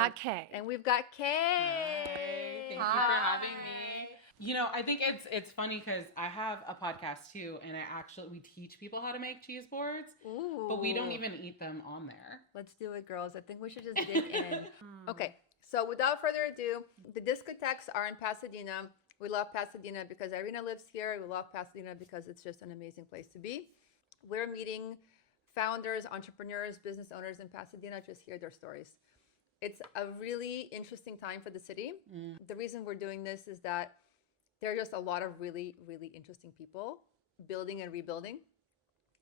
got Kay. And we've got Kay. Hi. Thank you for having me. You know, I think it's funny because I have a podcast too, and we teach people how to make cheese boards, but we don't even eat them on there. Let's do it, girls. I think we should just dig in. Okay, so without further ado, the Discotechs are in Pasadena. We love Pasadena because Irina lives here. We love Pasadena because it's just an amazing place to be. We're meeting founders, entrepreneurs, business owners in Pasadena, just hear their stories. It's a really interesting time for the city. The reason we're doing this is that there are just a lot of really, really interesting people building and rebuilding.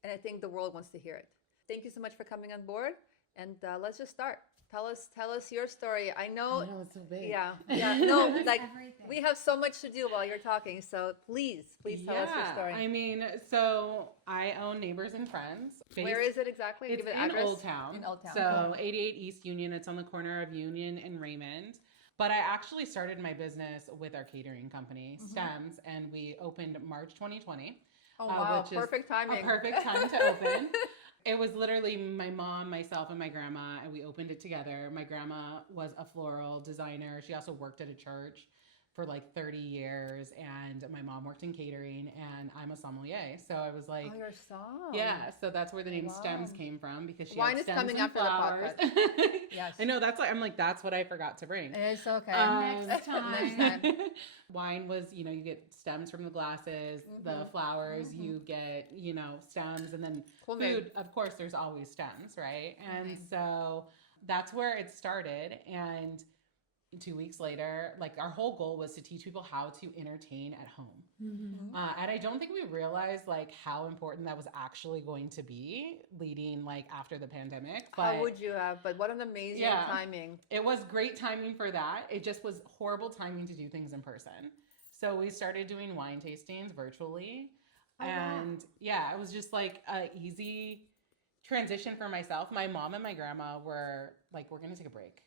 And I think the world wants to hear it. Thank you so much for coming on board. And let's just start. Tell us your story. I know it's so big. Yeah. No, like we have so much to do while you're talking. So please tell us your story. I mean, so I own Neighbors and Friends. Where is it exactly? It's Give it in address. Old Town. In Old Town. So 88 East Union. It's on the corner of Union and Raymond. But I actually started my business with our catering company, Stems, and we opened March 2020. Oh, wow. Which Perfect timing. A perfect time to open. It was literally my mom, myself, and my grandma, and we opened it together. My grandma was a floral designer. She also worked at a church for like 30 years, and my mom worked in catering, and I'm a sommelier. So I was like, oh, you're a som. Yeah, so that's where the name Stems came from, because she Wine had is stems coming and after flowers. the podcast. Yes. I know, that's what I forgot to bring. It's okay. Next time. Wine was, you get stems from the glasses, the flowers, you get, stems, and then food, of course, there's always stems, right? And so that's where it started. And 2 weeks later, like our whole goal was to teach people how to entertain at home. And I don't think we realized like how important that was actually going to be leading like after the pandemic. But how would you have? But what an amazing timing. It was great timing for that. It just was horrible timing to do things in person. So we started doing wine tastings virtually. And it was just like a easy transition for myself. My mom and my grandma were like, we're going to take a break.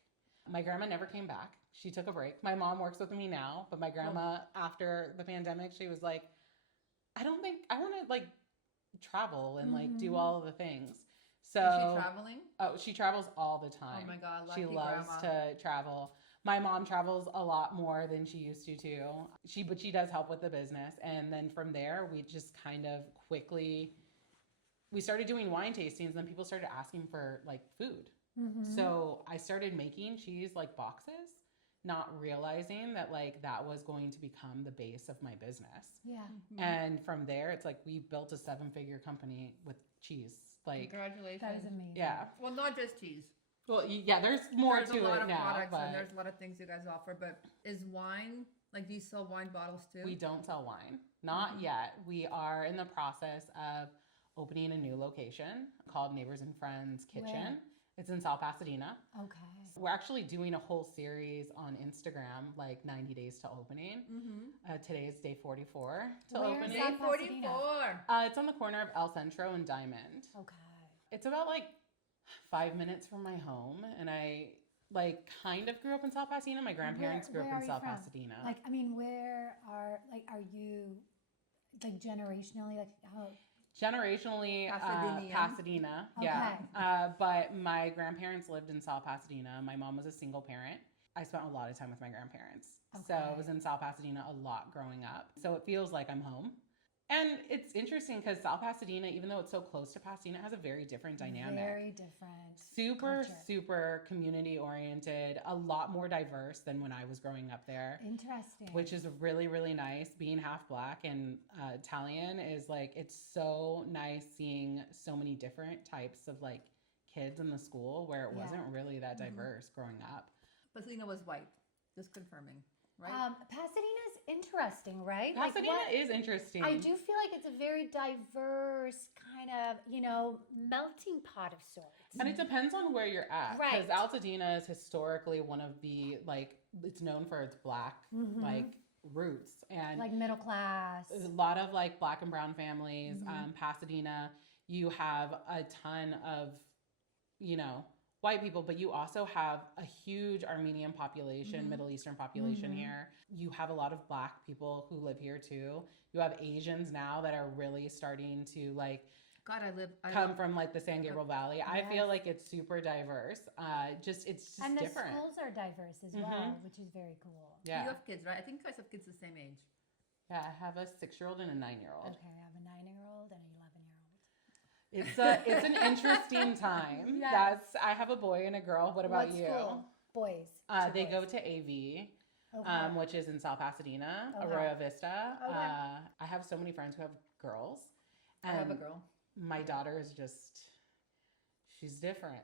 My grandma never came back. She took a break. My mom works with me now, but my grandma, after the pandemic, she was like, I don't think I want to like travel and like do all of the things. So is she traveling? Oh, she travels all the time. Oh my God, lucky she loves grandma. to travel. My mom travels a lot more than she used to too. But she does help with the business. And then from there, we just kind of we started doing wine tastings, and then people started asking for like food. So I started making cheese like boxes, not realizing that like that was going to become the base of my business. Yeah. And from there, it's like we built a 7-figure company with cheese. Like, congratulations. That is amazing. Yeah. Well, not just cheese. Well, yeah, there's more to it now. There's a lot of products but and there's a lot of things you guys offer. But is wine, like, do you sell wine bottles too? we don't sell wine. Not yet. We are in the process of opening a new location called Neighbors and Friends Kitchen. Where? It's in South Pasadena. Okay. We're actually doing a whole series on Instagram, like 90 days to opening. Today is day 44 to Where is opening. that? Day 44. It's on the corner of El Centro and Diamond. Okay. It's about like 5 minutes from my home, and I like kind of grew up in South Pasadena. My grandparents grew up Where are in you South from? Pasadena. Like, I mean, are you like generationally, like how? Generationally, Pasadena. Pasadena, yeah. But my grandparents lived in South Pasadena. My mom was a single parent. I spent a lot of time with my grandparents. So I was in South Pasadena a lot growing up. So it feels like I'm home. And it's interesting because South Pasadena, even though it's so close to Pasadena, has a very different dynamic. Very different. Super community oriented, a lot more diverse than when I was growing up there. Interesting. Which is really, really nice. Being half Black and Italian is like, it's so nice seeing so many different types of like kids in the school where it wasn't really that diverse growing up. Pasadena was white, just confirming, right? Pasadena's interesting, right? Pasadena is interesting. I do feel like it's a very diverse kind of, melting pot of sorts. And it depends on where you're at. Right. Because Altadena is historically one of the, like, it's known for its Black, like, roots. And like middle class. a lot of, like, Black and brown families. Pasadena, you have a ton of, white people, but you also have a huge Armenian population, Middle Eastern population here. You have a lot of Black people who live here too. You have Asians now that are really starting to like God, I come love, from like the San Gabriel Valley. I feel Yes. like it's super diverse. It's just And the different. schools are diverse as well, which is very cool. Yeah. You have kids, right? I think you guys have kids the same age. Yeah, I have a 6-year-old and a 9-year-old. Okay, I have a 9-year-old and an 11-year-old. It's an interesting time. Yes. I have a boy and a girl. What about What you? school? Boys. They Two go boys. to AV. Okay. Which is in South Pasadena, Okay. Arroyo Vista. Okay. I have so many friends who have girls. I have a and girl. My daughter is just, she's different.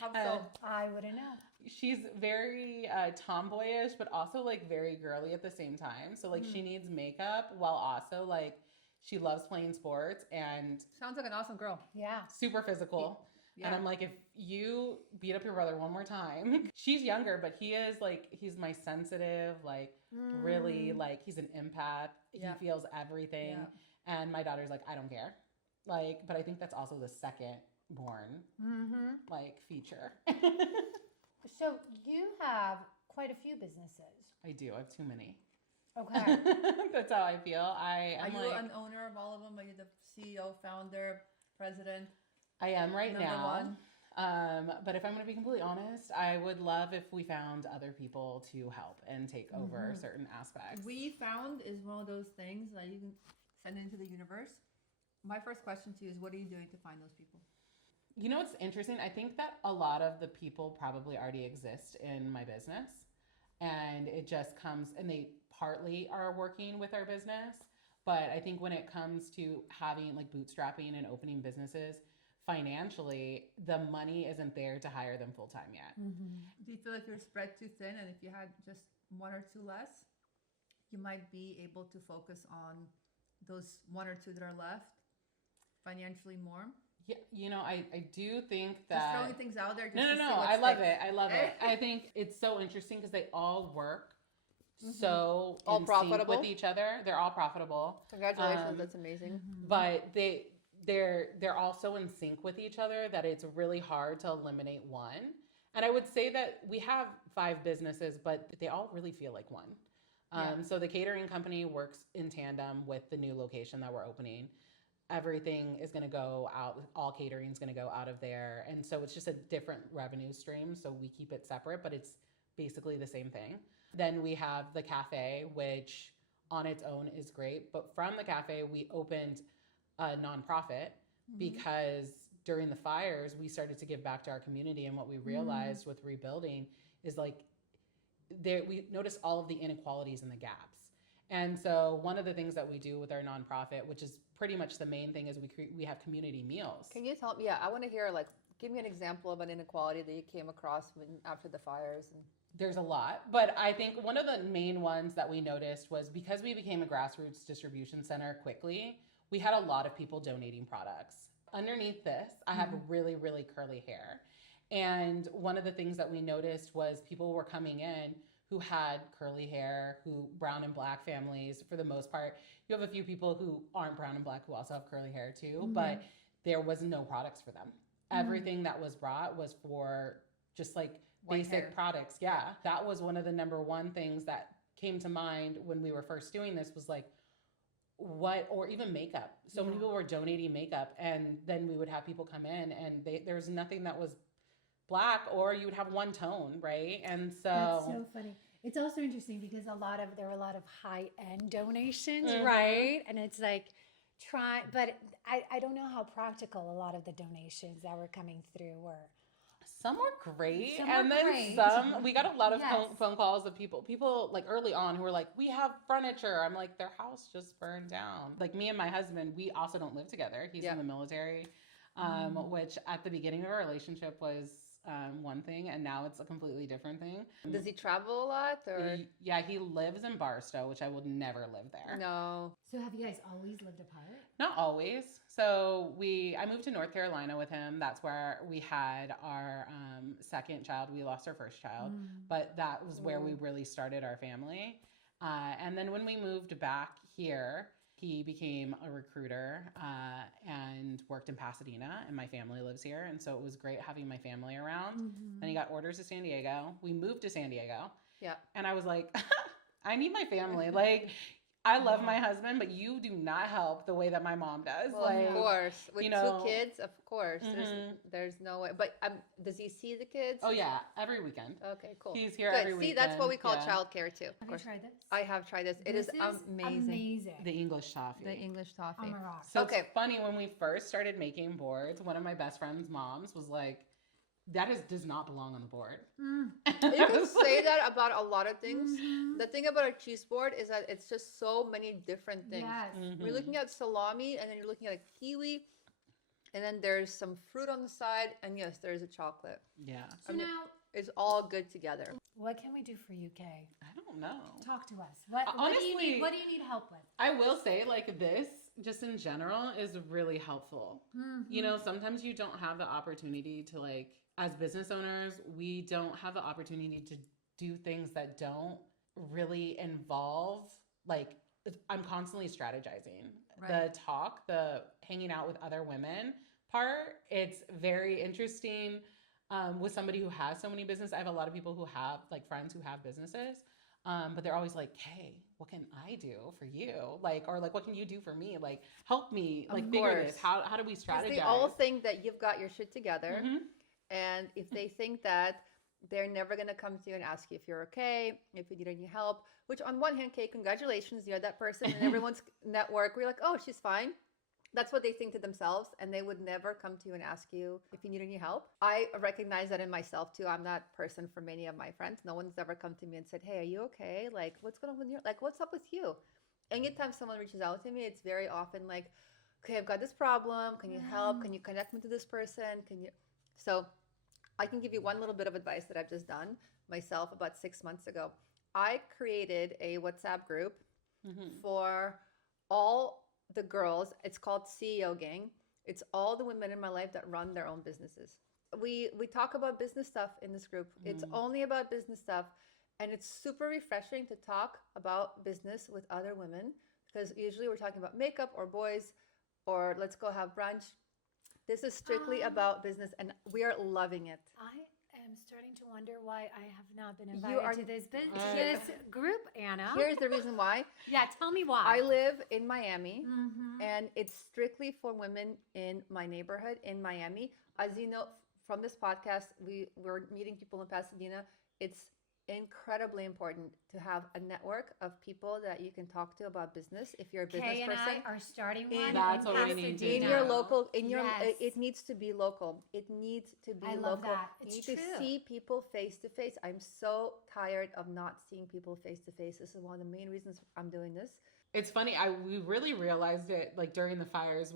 How so? I wouldn't know. She's very tomboyish, but also like very girly at the same time. So like she needs makeup while also like she loves playing sports and Sounds like an awesome girl. Yeah. super physical. Yeah. And I'm like, if you beat up your brother one more time, she's younger, but he is like, he's my sensitive, like really like he's an empath. Yeah. He feels everything. Yeah. And my daughter's like, I don't care. Like, but I think that's also the second born like feature. So you have quite a few businesses. I do. I have too many. Okay. That's how I feel. Are I'm you like, an owner of all of them? Are you the CEO, founder, president? I am right Number now. one. But if I'm going to be completely honest, I would love if we found other people to help and take over certain aspects. We found is one of those things that you can send into the universe. My first question to you is, what are you doing to find those people? You know what's interesting? I think that a lot of the people probably already exist in my business, and it just comes, and they partly are working with our business. But I think when it comes to having like bootstrapping and opening businesses, financially, the money isn't there to hire them full time yet. Do you feel like you're spread too thin, and if you had just one or two less, you might be able to focus on those one or two that are left financially more? Yeah, you know, I do think Just that throwing things out there. Just no, to see what I love sticks. it. I love it. I think it's so interesting because they all work so All in sync profitable? with each other. They're all profitable. Congratulations, that's amazing. But they're also in sync with each other that it's really hard to eliminate one. And I would say that we have 5 businesses, but they all really feel like one. So the catering company works in tandem with the new location that we're opening. Everything is going to go out, all catering is going to go out of there. And so it's just a different revenue stream. So we keep it separate, but it's basically the same thing. Then we have the cafe, which on its own is great. But from the cafe, we opened a nonprofit because during the fires, we started to give back to our community. And what we realized with rebuilding is like, we noticed all of the inequalities and the gaps. And so one of the things that we do with our nonprofit, which is pretty much the main thing, is we have community meals. Can you tell me? Yeah, I want to hear, like, give me an example of an inequality that you came across after the fires. There's a lot, but I think one of the main ones that we noticed was because we became a grassroots distribution center quickly, we had a lot of people donating products. Underneath this, I have really, really curly hair. And one of the things that we noticed was people were coming in who had curly hair, who brown and black families, for the most part. You have a few people who aren't brown and black who also have curly hair too, but there was no products for them. Everything that was brought was for just like White basic hair. products. Yeah. That was one of the number one things that came to mind when we were first doing this was like, what, or even makeup. So many people were donating makeup, and then we would have people come in and there was nothing that was black, or you would have one tone, right? And so That's so funny. It's also interesting because there were a lot of high-end donations, right? And it's like but I don't know how practical a lot of the donations that were coming through were. some were great, Some and were then great. some we got a lot of Yes. phone calls of people like early on who were like, we have furniture. I'm like, their house just burned down. Like me and my husband, we also don't live together. He's in the military, which at the beginning of our relationship was one thing, and now it's a completely different thing. Does he travel a lot, or Yeah, he lives in Barstow, which I would never live there. no? So have you guys always lived apart? Not always. So I moved to North Carolina with him. That's where we had our second child. We lost our first child, but that was where we really started our family. And then when we moved back here, he became a recruiter and worked in Pasadena, and my family lives here. And so it was great having my family around. Then he got orders to San Diego. We moved to San Diego. Yeah. And I was like, I need my family. Like, I love my husband, but you do not help the way that my mom does. Well, like, of course, with you know, 2 kids, of course, there's no way. But does he see the kids? Oh yeah, every weekend. Okay, cool. He's here Good. every See, weekend. that's what we call yeah. childcare too. Of Have you course. tried this? I have tried this. It is amazing. The English toffee. The English toffee. Oh my god. So Okay. it's funny, when we first started making boards, one of my best friend's moms was like, does not belong on the board. You can say that about a lot of things. The thing about a cheese board is that it's just so many different things. Yes. We're looking at salami, and then you're looking at a kiwi, and then there's some fruit on the side, and yes, there's a chocolate. Yeah. So now, It's all good together. what can we do for you, Kay? I don't know. Talk to us. What do you Honestly, need? What do you need help with? I will say, like, this, just in general, is really helpful. You know, sometimes you don't have the opportunity to, like, as business owners, we don't have the opportunity to do things that don't really involve, like, I'm constantly strategizing. Right. The hanging out with other women part, it's very interesting. With somebody who has so many businesses, I have a lot of people who have, like, friends who have businesses, but they're always like, hey, what can I do for you? Like, or like, what can you do for me? Like, help me, like, figure this. How do we strategize? They all think that you've got your shit together. And if they think that, they're never going to come to you and ask you if you're okay, if you need any help, which on one hand, Kay, congratulations, you're that person in everyone's network. We're like, oh, she's fine. That's what they think to themselves, and they would never come to you and ask you if you need any help. I recognize that in myself too. I'm that person for many of my friends. No one's ever come to me and said, hey, are you okay? Like, what's going on with you? Like, what's up with you? Anytime someone reaches out to me, it's very often like, okay, I've got this problem. Can you help? Can you connect me to this person? So I can give you one little bit of advice that I've just done myself about 6 months ago. I created a WhatsApp group for all the girls. It's called CEO Gang. It's all the women in my life that run their own businesses. We talk about business stuff in this group. It's only about business stuff. And it's super refreshing to talk about business with other women, because usually we're talking about makeup or boys or let's go have brunch. This is strictly about business, and we are loving it. I am starting to wonder why I have not been invited to this group, Anna. Here's the reason why. Yeah, tell me why. I live in Miami, and it's strictly for women in my neighborhood in Miami. As you know from this podcast, we're meeting people in Pasadena. It's incredibly important to have a network of people that you can talk to about business if you're a business Kay and person. I are starting one. That's in what we need to Pasadena. In do. your local, Yes. it needs to be local. It needs to be I local. love that. You It's need to true. see people face to face. I'm so tired of not seeing people face to face. This is one of the main reasons I'm doing this. It's funny. We really realized it, like, during the fires.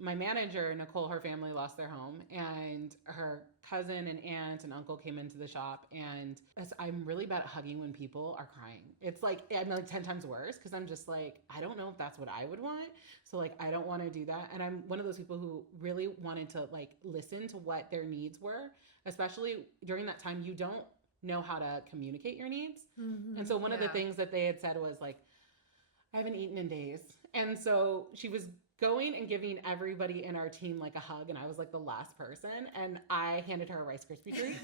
My manager, Nicole, her family lost their home, and her cousin and aunt and uncle came into the shop. And I'm really bad at hugging when people are crying. It's like, I'm like 10 times worse, because I'm just like, I don't know if that's what I would want. So, like, I don't want to do that. And I'm one of those people who really wanted to, like, listen to what their needs were, especially during that time. You don't know how to communicate your needs. And so one of the things that they had said was, like, I haven't eaten in days. And so she was going and giving everybody in our team, like, a hug, and I was, like, the last person, and I handed her a Rice Krispie treat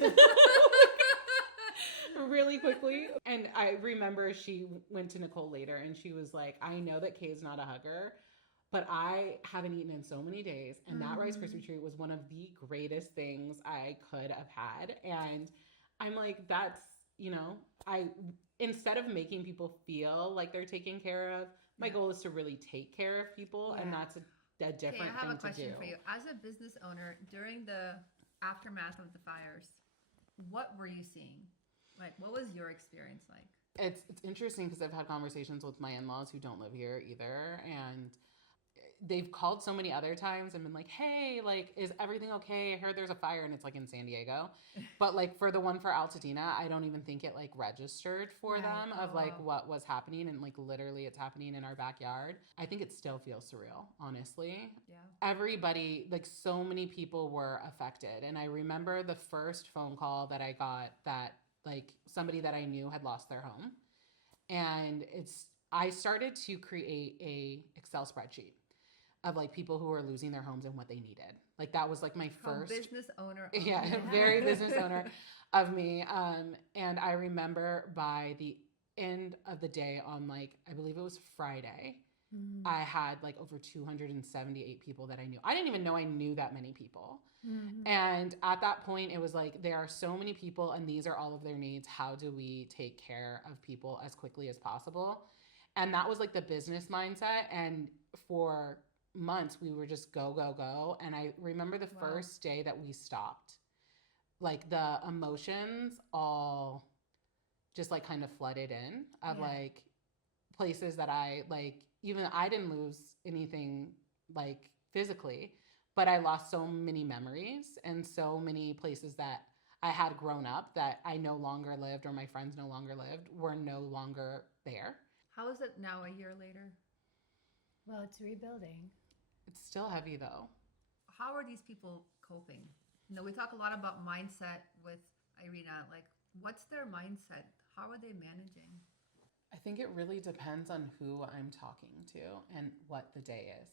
really quickly. And I remember she went to Nicole later, and she was like, I know that Kay's not a hugger, but I haven't eaten in so many days, and that Rice Krispie treat was one of the greatest things I could have had. And I'm like, that's, you know, instead of making people feel like they're taken care of, my goal is to really take care of people, and that's a different thing to do. Okay, I have a question for you. As a business owner, during the aftermath of the fires, what were you seeing? Like, what was your experience like? It's interesting, because I've had conversations with my in-laws who don't live here either, and they've called so many other times and been like, hey, like, is everything okay? I heard there's a fire, and it's, like, in San Diego. But, like, for the one for Altadena, I don't even think it, like, registered for them of, like, what was happening. And, like, literally it's happening in our backyard. I think it still feels surreal, honestly. Yeah. Everybody, like, so many people were affected. And I remember the first phone call that I got that, like, somebody that I knew had lost their home. And I started to create a Excel spreadsheet of, like, people who were losing their homes and what they needed. Like, that was, like, my first business owner. very business owner of me. And I remember by the end of the day on like, I believe it was Friday, I had like over 278 people that I knew. I didn't even know I knew that many people. And at that point, it was like, there are so many people and these are all of their needs. How do we take care of people as quickly as possible? And that was like the business mindset. And for months, we were just go, go, go. And I remember the first day that we stopped, like the emotions all just like kind of flooded in of like places that I like, even I didn't lose anything like physically, but I lost so many memories and so many places that I had grown up that I no longer lived or my friends no longer lived were no longer there. How is it now a year later? Well, it's rebuilding. It's still heavy though. How are these people coping? You know, we talk a lot about mindset with Irina. Like, what's their mindset? How are they managing? I think it really depends on who I'm talking to and what the day is.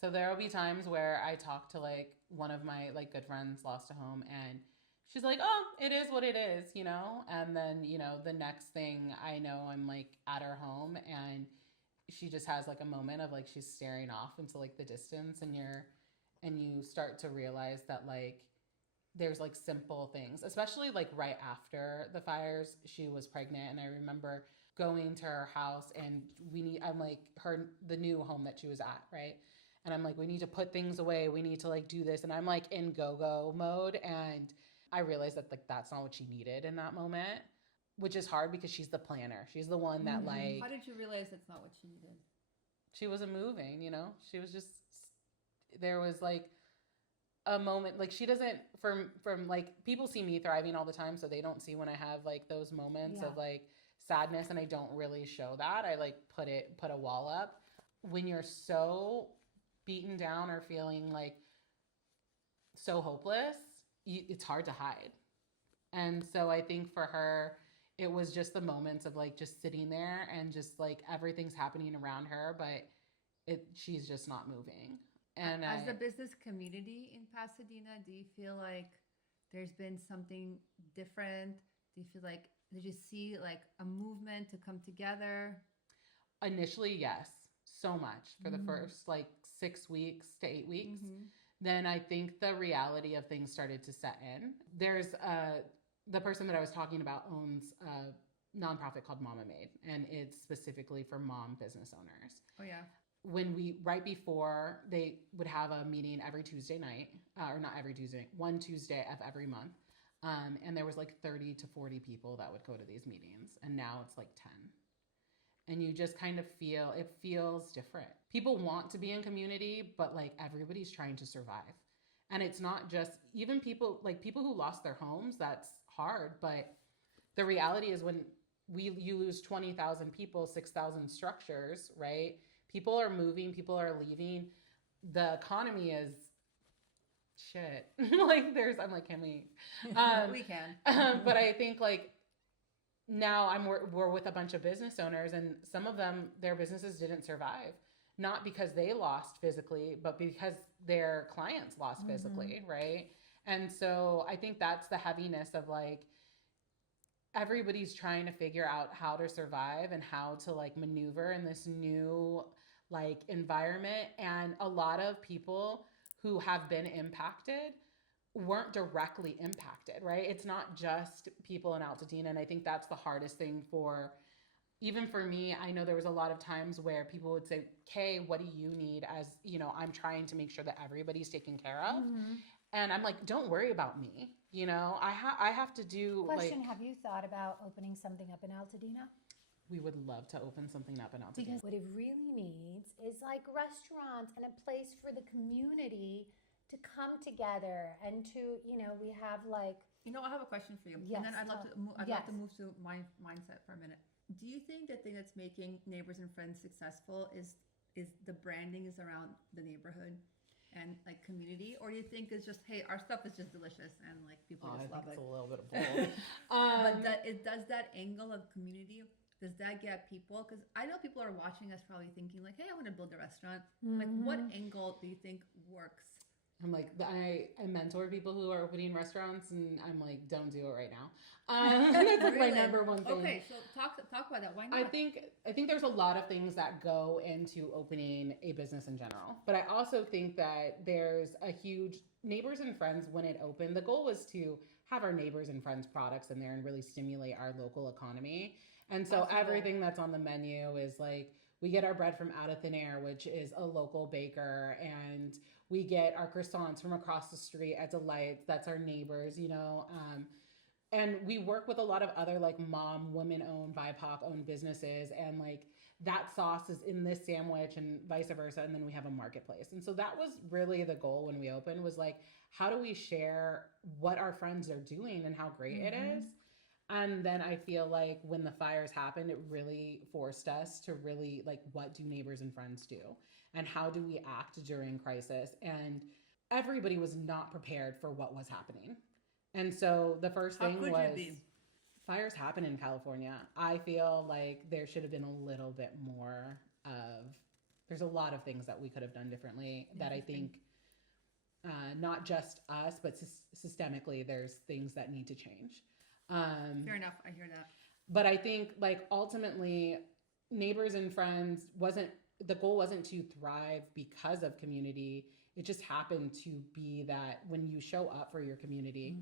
So there will be times where I talk to like one of my like good friends lost a home and she's like, oh, it is what it is, you know? And then, you know, the next thing I know, I'm like at her home and she just has like a moment of like, she's staring off into like the distance and you start to realize that like, there's like simple things, especially like right after the fires, she was pregnant. And I remember going to her house and I'm like the new home that she was at. Right. And I'm like, we need to put things away. We need to like do this. And I'm like in go-go mode. And I realized that like, that's not what she needed in that moment, which is hard because she's the planner. She's the one that like, how did you realize that's not what she needed? She wasn't moving, you know, she was just, there was like a moment, like she doesn't from like people see me thriving all the time. So they don't see when I have like those moments of like sadness and I don't really show that. I like put a wall up. When you're so beaten down or feeling like so hopeless, it's hard to hide. And so I think for her, it was just the moments of like just sitting there and just like everything's happening around her, but she's just not moving. And as the business community in Pasadena, do you feel like there's been something different? Do you feel like, did you see like a movement to come together? Initially, yes, so much for the first like 6 weeks to 8 weeks. Then I think the reality of things started to set in. There's the person that I was talking about owns a nonprofit called Mama Made, and it's specifically for mom business owners. Oh yeah. Right before, they would have a meeting every Tuesday night, or not every Tuesday, one Tuesday of every month. And there was like 30 to 40 people that would go to these meetings. And now it's like 10. And you just kind of it feels different. People want to be in community, but like everybody's trying to survive. And it's not just, even people who lost their homes, that's hard. But the reality is when you lose 20,000 people, 6,000 structures, right? People are moving, people are leaving. The economy is shit. Like I'm like, can we? We can. But I think like now we're with a bunch of business owners and some of them, their businesses didn't survive. Not because they lost physically, but because their clients lost physically, right? And so I think that's the heaviness of like, everybody's trying to figure out how to survive and how to like maneuver in this new like environment. And a lot of people who have been impacted weren't directly impacted, right? It's not just people in Altadena. And I think that's the hardest thing even for me. I know there was a lot of times where people would say, Kay, what do you need? As you know, I'm trying to make sure that everybody's taken care of. And I'm like, don't worry about me. You know, I have to do Question, like, have you thought about opening something up in Altadena? we would love to open something up in Altadena. Because what it really needs is like restaurants and a place for the community to come together and to, you know, we have like. You know, I have a question for you. Yes, And then I'd love yes. to move to my mindset for a minute. Do you think the thing that's making Neighbors and Friends successful is the branding is around the neighborhood and like community, or do you think it's just, hey, our stuff is just delicious and like people just love it? It's a little bit of both. But does that angle of community, does that get people? Because I know people are watching us probably thinking like, hey, I want to build a restaurant. Like, what angle do you think works I'm like, I mentor people who are opening restaurants, and I'm like, don't do it right now. That's like my number one thing. Okay, so talk about that. Why not? I think there's a lot of things that go into opening a business in general, but I also think that there's a huge neighbors and friends when it opened. The goal was to have our neighbors and friends products in there and really stimulate our local economy. And so everything that's on the menu is like, we get our bread from Out of Thin Air, which is a local baker, and we get our croissants from across the street at Delights. That's our neighbors, you know. And we work with a lot of other like mom, women-owned, BIPOC-owned businesses, and like that sauce is in this sandwich and vice versa. And then we have a marketplace. And so that was really the goal when we opened, was like, how do we share what our friends are doing and how great it is? And then I feel like when the fires happened, it really forced us to really like, what do neighbors and friends do? And how do we act during crisis? And everybody was not prepared for what was happening. And so the first thing was, fires happen in California. I feel like there should have been a little bit more of, there's a lot of things that we could have done differently that I think not just us, but systemically, there's things that need to change. Fair enough. I hear that. But I think like ultimately neighbors and friends the goal wasn't to thrive because of community. It just happened to be that when you show up for your community,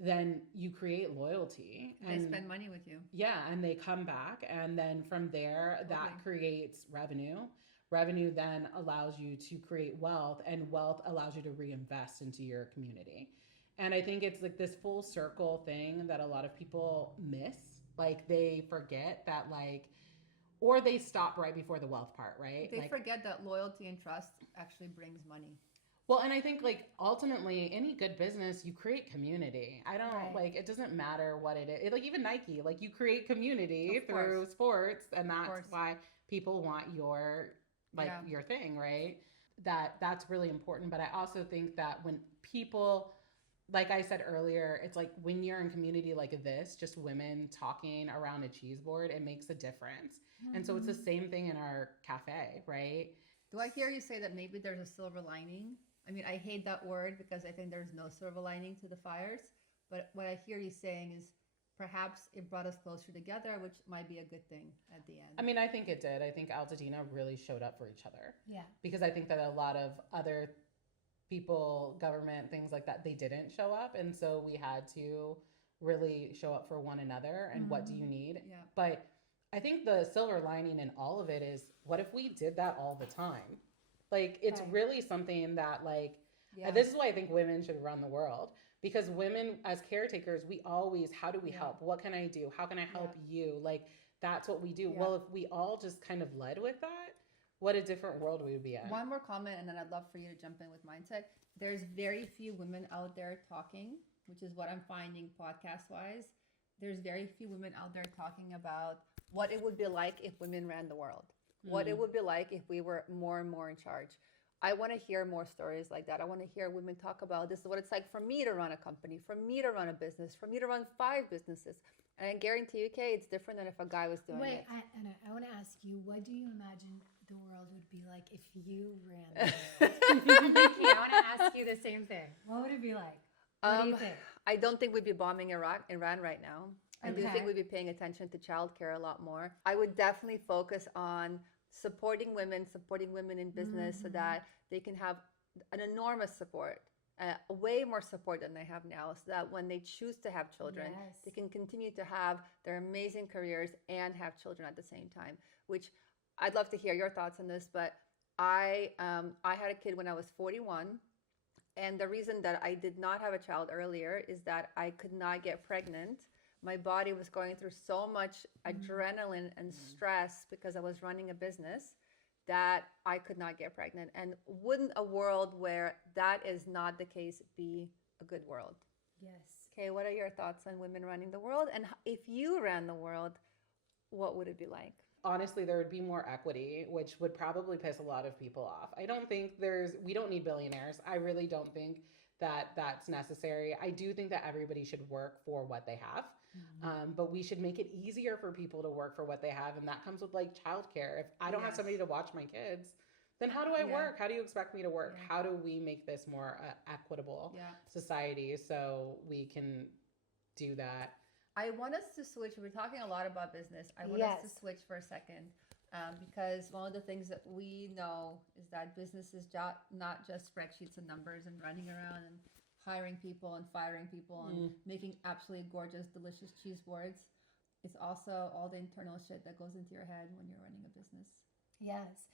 then you create loyalty. They spend money with you. Yeah, and they come back. And then from there, that creates revenue. Revenue then allows you to create wealth, and wealth allows you to reinvest into your community. And I think it's like this full circle thing that a lot of people miss. Like they forget that or they stop right before the wealth part, right? They forget that loyalty and trust actually brings money. Well, and I think like ultimately any good business, you create community. I don't it doesn't matter what it is. Like even Nike, like you create community through sports, and that's why people want your your thing, right? That's really important. But I also think that when people, like I said earlier, it's like when you're in community like this, just women talking around a cheese board, it makes a difference. And so it's the same thing in our cafe, right? Do I hear you say that maybe there's a silver lining? I mean, I hate that word because I think there's no silver lining to the fires. But what I hear you saying is perhaps it brought us closer together, which might be a good thing at the end. I mean, I think it did. I think Altadena really showed up for each other. Yeah. Because I think that a lot of other people, government, things like that, they didn't show up. And so we had to really show up for one another and what do you need? Yeah. But I think the silver lining in all of it is, what if we did that all the time? Like, it's really something that this is why I think women should run the world. Because women as caretakers, we always, how do we help? What can I do? How can I help you? Like, that's what we do. Yeah. Well, if we all just kind of led with that, what a different world we would be in. One more comment, and then I'd love for you to jump in with mindset. There's very few women out there talking, which is what I'm finding podcast-wise. There's very few women out there talking about what it would be like if women ran the world, what it would be like if we were more and more in charge. I want to hear more stories like that. I want to hear women talk about, this is what it's like for me to run a company, for me to run a business, for me to run 5 businesses. And I guarantee you, Kay, it's different than if a guy was doing it. Anna, I want to ask you, what do you imagine the world would be like if you ran the world? Nikki, I want to ask you the same thing. What would it be like? What do you think? I don't think we'd be bombing Iran right now. I do think we'd be paying attention to childcare a lot more. I would definitely focus on supporting women in business so that they can have an enormous support, way more support than they have now, so that when they choose to have children, they can continue to have their amazing careers and have children at the same time, which I'd love to hear your thoughts on this. But I had a kid when I was 41. And the reason that I did not have a child earlier is that I could not get pregnant. My body was going through so much adrenaline and stress because I was running a business that I could not get pregnant. And wouldn't a world where that is not the case be a good world? Yes. Okay, what are your thoughts on women running the world? And if you ran the world, what would it be like? Honestly, there would be more equity, which would probably piss a lot of people off. I don't think we don't need billionaires. I really don't think that that's necessary. I do think that everybody should work for what they have. But we should make it easier for people to work for what they have. And that comes with childcare. If I don't have somebody to watch my kids, then how do I Yeah. work? How do you expect me to work? Yeah. How do we make this more equitable society so we can do that? I want us to switch. We're talking a lot about business. I want us to switch for a second because one of the things that we know is that business is not just spreadsheets and numbers and running around and hiring people and firing people and making absolutely gorgeous, delicious cheese boards. It's also all the internal shit that goes into your head when you're running a business. Yes.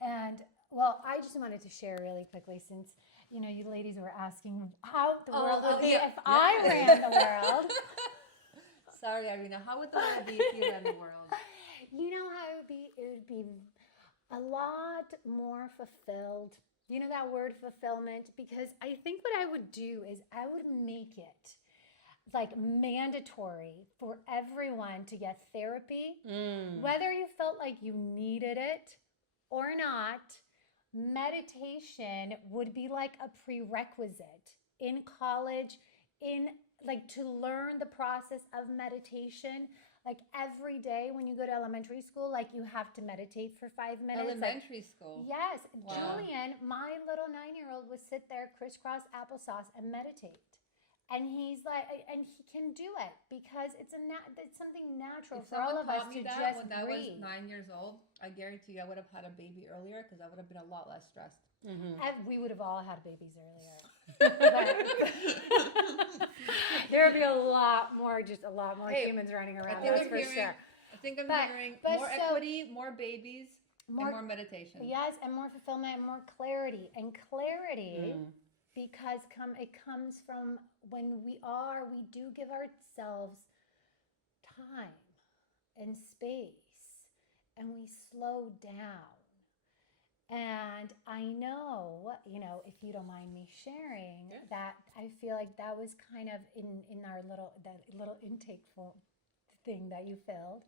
And well, I just wanted to share really quickly since, you ladies were asking how the world would be if I ran the world. Sorry, Irina. How would the world be if you ran the world? You know how it would be a lot more fulfilled. You know that word fulfillment? Because I think what I would do is I would make it like mandatory for everyone to get therapy, whether you felt like you needed it or not. Meditation would be like a prerequisite in college, to learn the process of meditation. Like every day when you go to elementary school, like you have to meditate for 5 minutes. Elementary school. Yes. Wow. Julian, my little 9-year-old, would sit there crisscross applesauce and meditate. And he's like, and he can do it because it's something natural for all of us to just when I was breathe. 9 years old, I guarantee you I would have had a baby earlier because I would have been a lot less stressed. And we would have all had babies earlier. There would be a lot more humans running around. That's for sure. I think I'm hearing more equity, more babies, and more meditation. Yes, and more fulfillment and more clarity. And clarity, because it comes from when we do give ourselves time and space, and we slow down. And I know, if you don't mind me sharing, that I feel like that was kind of in our little intake thing that you filled.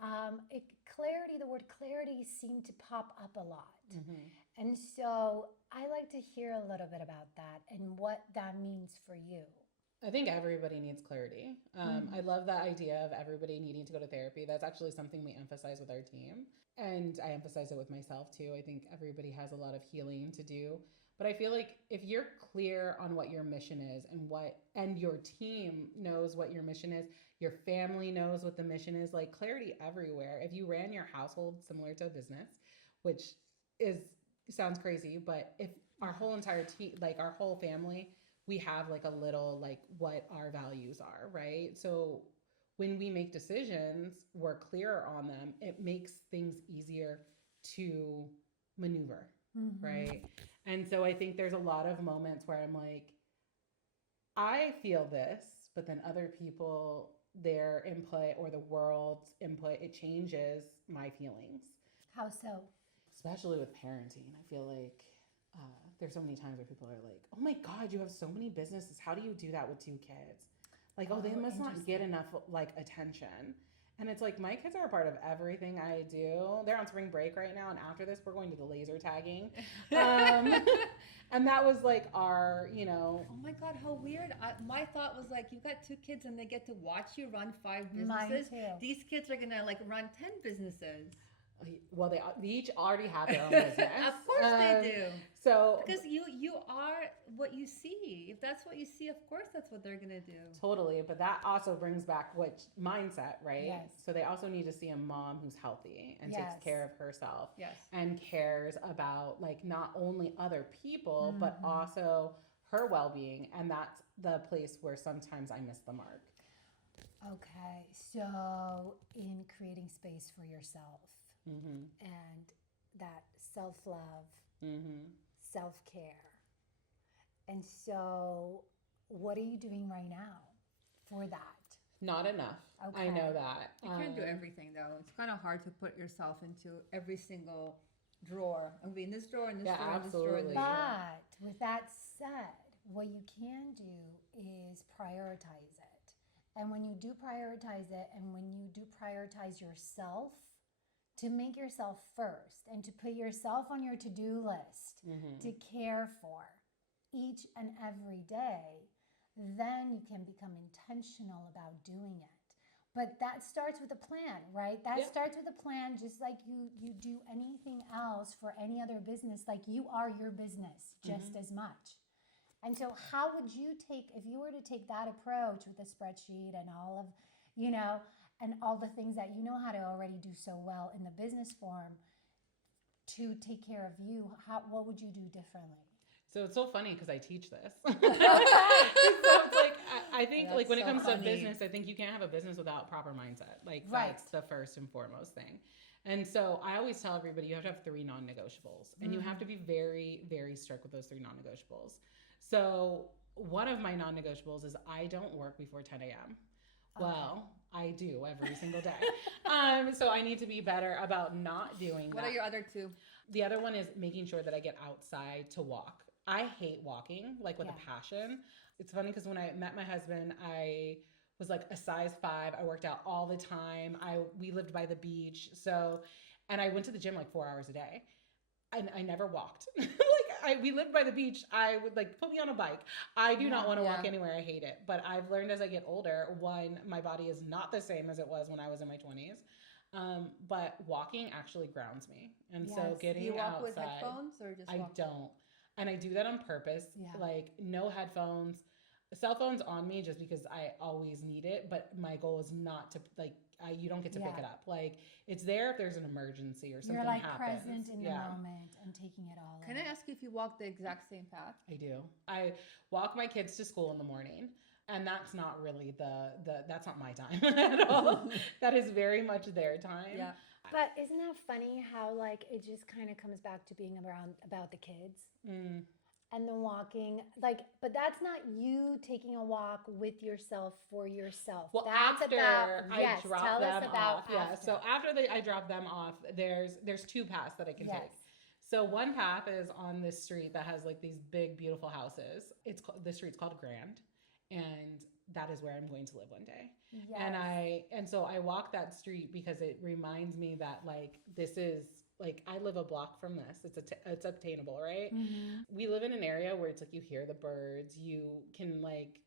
The word clarity seemed to pop up a lot. And so I like to hear a little bit about that and what that means for you. I think everybody needs clarity. I love that idea of everybody needing to go to therapy. That's actually something we emphasize with our team. And I emphasize it with myself too. I think everybody has a lot of healing to do. But I feel like if you're clear on what your mission is and your team knows what your mission is, your family knows what the mission is, like clarity everywhere. If you ran your household similar to a business, which sounds crazy, but if our whole entire team, like our whole family, we have like a little, like what our values are, right? So when we make decisions, we're clear on them. It makes things easier to maneuver, right? And so I think there's a lot of moments where I'm like, I feel this, but then other people, their input or the world's input, it changes my feelings. How so? Especially with parenting. I feel like there's so many times where people are like, oh my God, you have so many businesses. How do you do that with 2 kids? Like, they must not get enough like attention. And it's like, my kids are a part of everything I do. They're on spring break right now. And after this, we're going to the laser tagging. And that was like our, Oh my God, how weird. My thought was like, you've got 2 kids and they get to watch you run 5 businesses. Mine too. These kids are going to like run 10 businesses. Well, they each already have their own business. Of course they do. So because you are what you see. If that's what you see, of course that's what they're gonna do. Totally, but that also brings back which mindset, right? Yes. So they also need to see a mom who's healthy and takes care of herself. Yes. And cares about like not only other people but also her well-being, and that's the place where sometimes I miss the mark. Okay, so in creating space for yourself. And that self-love, self-care. And so what are you doing right now for that? Not enough. Okay. I know that. You can't do everything though. It's kind of hard to put yourself into every single drawer. I mean, this drawer and this drawer and this drawer and this drawer. But with that said, what you can do is prioritize it. And when you do prioritize it, and when you do prioritize yourself, to make yourself first and to put yourself on your to-do list to care for each and every day, then you can become intentional about doing it. But that starts with a plan, right? That Yeah. starts with a plan, just like you do anything else for any other business. Like you are your business just as much. And so how would you take, if you were to take that approach with a spreadsheet and all of, and all the things that you know how to already do so well in the business form to take care of you, what would you do differently? So it's so funny because I teach this. So it's like, I think That's like when it so comes to funny. business, I think you can't have a business without proper mindset. Like Right. that's the first and foremost thing. And so I always tell everybody you have to have 3 non-negotiables and you have to be very, very strict with those 3 non-negotiables. So one of my non-negotiables is I don't work before 10 a.m. Well, I do every single day. So I need to be better about not doing that. What are your other 2? The other one is making sure that I get outside to walk. I hate walking, like with a passion. It's funny because when I met my husband, I was like a size 5. I worked out all the time. We lived by the beach. And I went to the gym like 4 hours a day. And I never walked. We lived by the beach. I would like put me on a bike. I do not want to walk anywhere. I hate it. But I've learned as I get older, one, my body is not the same as it was when I was in my 20s. But walking actually grounds me. And so getting Do you walk outside, with headphones or just I walk? don't. And I do that on purpose. Yeah. Like no headphones, cell phones on me just because I always need it. But my goal is not to you don't get to pick it up. Like it's there if there's an emergency or something You're like happens. present in the moment and taking it all Can in. I ask you if you walk the exact same path? I do. I walk my kids to school in the morning. And that's not really that's not my time at all. That is very much their time. Yeah. But isn't that funny how like it just kind of comes back to being about the kids and the walking, like, but that's not you taking a walk with yourself for yourself. Well, that's after I drop tell them us about off, yeah. So after I drop them off, there's 2 paths that I can take. So one path is on this street that has like these big, beautiful houses. The street's called Grand, and that is where I'm going to live one day. Yes. And so I walk that street because it reminds me that like this is like I live a block from this. It's obtainable, right? We live in an area where it's like you hear the birds, you can like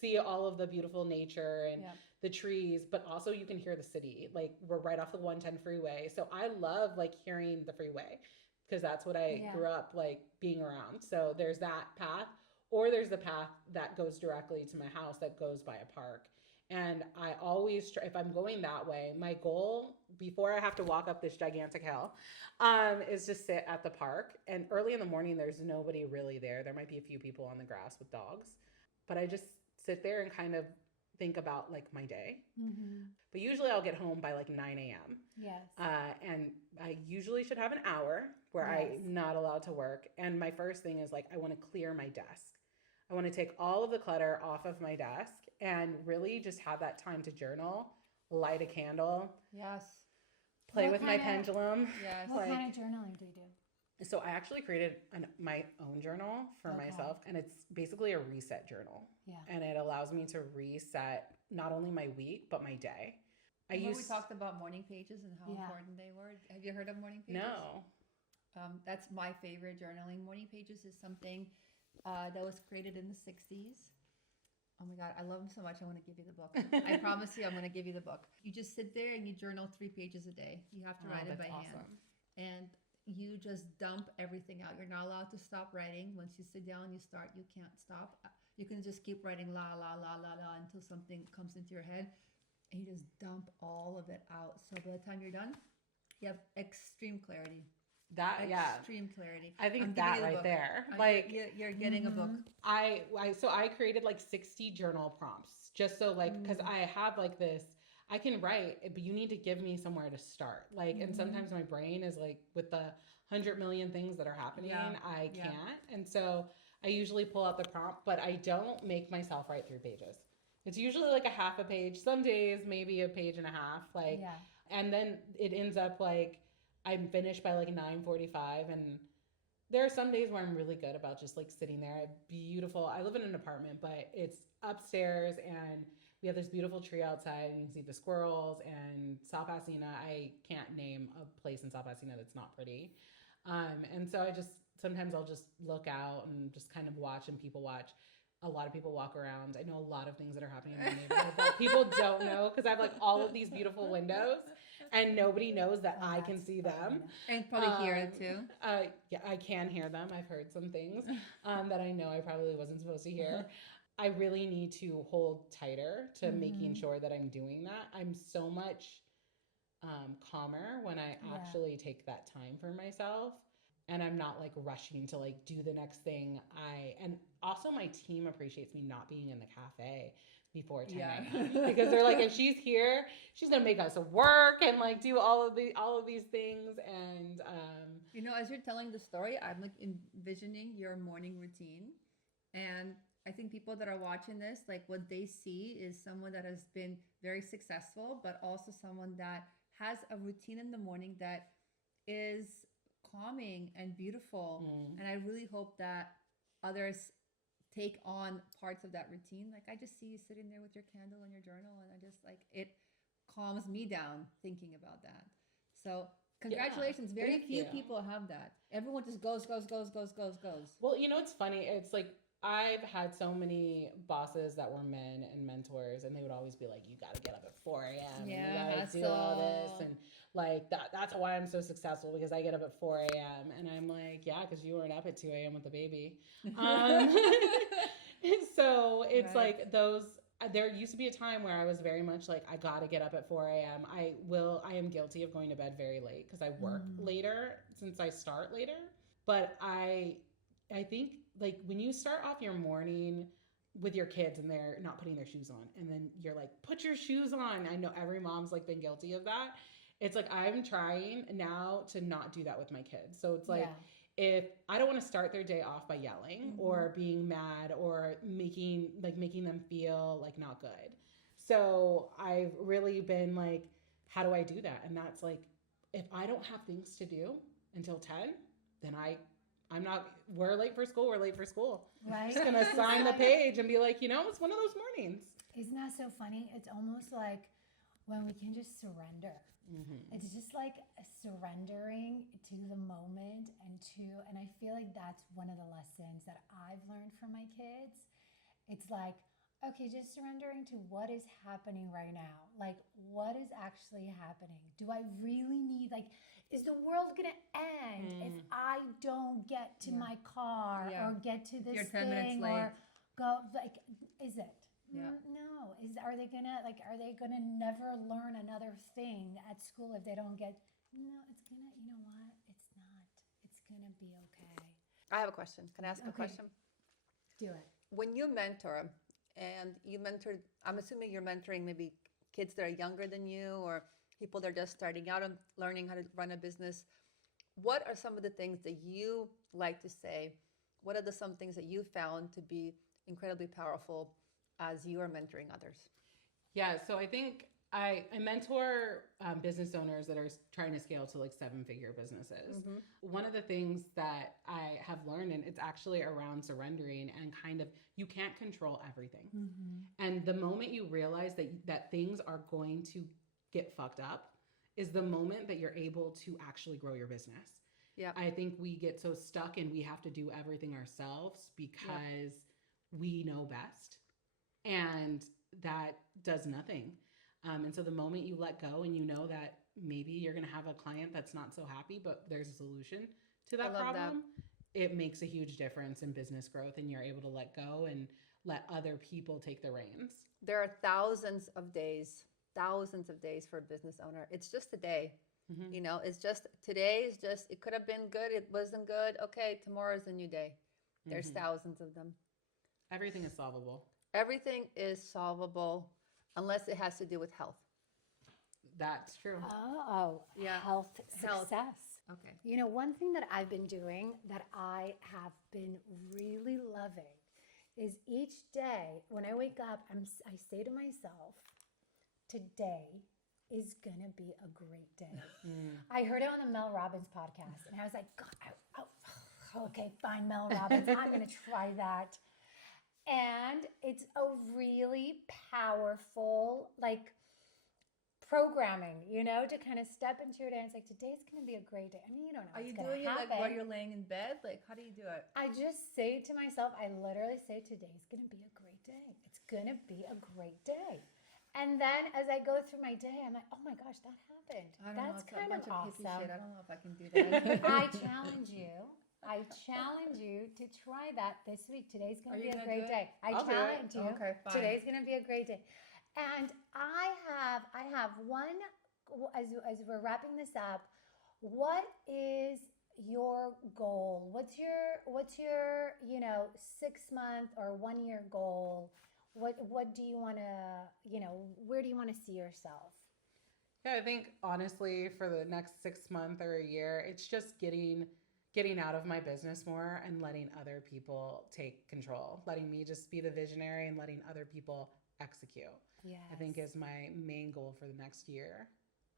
see all of the beautiful nature and the trees, but also you can hear the city. Like we're right off the 110 freeway. So I love like hearing the freeway because that's what I grew up like being around. So there's that path, or there's the path that goes directly to my house that goes by a park. And I always try, if I'm going that way, my goal before I have to walk up this gigantic hill is to sit at the park. And early in the morning, there's nobody really there. There might be a few people on the grass with dogs, but I just sit there and kind of think about like my day. But usually I'll get home by like 9 a.m. Yes. And I usually should have an hour where I'm not allowed to work. And my first thing is like, I want to clear my desk. I want to take all of the clutter off of my desk and really just have that time to journal, light a candle. Yes. Play with my pendulum. Yes. What kind of journaling do you do? So I actually created my own journal for myself, and it's basically a reset journal. Yeah. And it allows me to reset not only my week, but my day. We talked about morning pages and how important they were. Have you heard of morning pages? No. That's my favorite journaling. Morning pages is something that was created in the 60s. Oh my God, I love them so much. I want to give you the book. I promise you, I'm going to give you the book. You just sit there and you journal 3 pages a day. You have to write it by hand. And you just dump everything out. You're not allowed to stop writing. Once you sit down, you start, you can't stop. You can just keep writing la, la, la, la, la until something comes into your head. And you just dump all of it out. So by the time you're done, you have extreme clarity. Extreme clarity. I think that right there, like you're getting a book. I created like 60 journal prompts just so like, cause I have like this, I can write, but you need to give me somewhere to start. Like, and sometimes my brain is like with the 100 million things that are happening, I can't. And so I usually pull out the prompt, but I don't make myself write 3 pages. It's usually like a half a page, some days, maybe a page and a half, like, and then it ends up like, I'm finished by like 9:45, and there are some days where I'm really good about just like sitting there. I live in an apartment, but it's upstairs and we have this beautiful tree outside and you can see the squirrels and South Pasadena. I can't name a place in South Pasadena that's not pretty. And so sometimes I'll just look out and just kind of watch and people watch. a lot of people walk around. I know a lot of things that are happening in my neighborhood that people don't know because I have like all of these beautiful windows and nobody knows that I can see them. And probably hear it too. Yeah, I can hear them. I've heard some things that I know I probably wasn't supposed to hear. I really need to hold tighter to making sure that I'm doing that. I'm so much calmer when I actually take that time for myself. And I'm not like rushing to like do the next thing. And also my team appreciates me not being in the cafe before 10 a.m. because they're like, if she's here, she's gonna make us work and like do all of these things. And you know, as you're telling the story, I'm like envisioning your morning routine, and I think people that are watching this, like what they see is someone that has been very successful, but also someone that has a routine in the morning that is calming and beautiful. And I really hope that others take on parts of that routine. Like I just see you sitting there with your candle and your journal, and I just like, it calms me down thinking about that. So congratulations. Very few people have that. Everyone just goes. Well, you know, it's funny. It's like I've had so many bosses that were men and mentors, and they would always be like, you got to get up at 4 a.m. Yeah, and you got to do all this. And like that's why I'm so successful, because I get up at 4 a.m. And I'm like, yeah, because you weren't up at 2 a.m. with the baby. So it's like there used to be a time where I was very much like, I got to get up at 4 a.m. I am guilty of going to bed very late because I work later since I start later. But I think like when you start off your morning with your kids and they're not putting their shoes on, and then you're like, put your shoes on. I know every mom's like been guilty of that. It's like, I'm trying now to not do that with my kids. So it's like, if I don't want to start their day off by yelling or being mad or making them feel like not good. So I've really been like, how do I do that? And that's like, if I don't have things to do until 10, then I'm not, we're late for school. Right. I'm just going to sign the page and be like, you know, it's one of those mornings. Isn't that so funny? It's almost like when we can just surrender. It's just like surrendering to the moment and I feel like that's one of the lessons that I've learned from my kids. It's like, okay, just surrendering to what is happening right now. Like, what is actually happening? Do I really need, like, is the world gonna end if I don't get to my car or get to this You're 10 minutes thing late. or go, like, is it? Yeah. No. Are they gonna never learn another thing at school if they don't get? No, it's gonna. You know what? It's not. It's gonna be okay. I have a question. Can I ask a question? Do it. When you mentor, and you mentored, I'm assuming you're mentoring maybe kids that are younger than you or people that are just starting out and learning how to run a business. What are some of the things that you like to say? What are some things that you found to be incredibly powerful as you are mentoring others? Yeah, so I think I mentor business owners that are trying to scale to like 7-figure businesses. One of the things that I have learned, and it's actually around surrendering and kind of, you can't control everything. And the moment you realize that things are going to get fucked up is the moment that you're able to actually grow your business. Yeah, I think we get so stuck and we have to do everything ourselves because we know best. And that does nothing. And so the moment you let go and you know that maybe you're going to have a client that's not so happy, but there's a solution to that problem, it makes a huge difference in business growth, and you're able to let go and let other people take the reins. There are thousands of days for a business owner. It's just a day. You know, it's just, today is just, it could have been good. It wasn't good. Okay, tomorrow's a new day. There's thousands of them. Everything is solvable. Everything is solvable unless it has to do with health. That's true. Health success. Okay. You know, one thing that I've been doing that I have been really loving is each day when I wake up, I say to myself, today is going to be a great day. I heard it on the Mel Robbins podcast, and I was like, God, okay, fine, Mel Robbins, I'm going to try that. And it's a really powerful, like, programming, you know, to kind of step into your day. And it's like, today's going to be a great day. I mean, you don't know Are what's you going doing to it happen. like while you're laying in bed? Like, how do you do it? I just say to myself, I literally say, today's going to be a great day. It's going to be a great day. And then as I go through my day, I'm like, oh my gosh, that happened. I don't That's know. It's kind a of bunch of hippie awesome. shit. I don't know if I can do that. I challenge you. I challenge you to try that this week. Today's going Are to you be a gonna great do it? day. I I'll do it. challenge you. Okay, fine. Today's going to be a great day. And I have one, as we're wrapping this up, what is your goal? What's your 6-month or 1-year goal? What do you want to, where do you want to see yourself? Yeah, I think honestly for the next 6 months or a year, it's just getting out of my business more and letting other people take control, letting me just be the visionary and letting other people execute. Yes. I think is my main goal for the next year.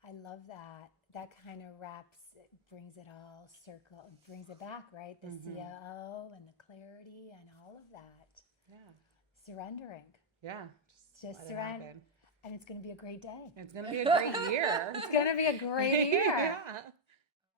I love that. That kind of brings it all brings it back, right? The COO and the clarity and all of that. Yeah. Surrendering. Yeah. Just let it surrender. happen. And it's going to be a great day. It's going to be a great year. It's going to be a great year. Yeah.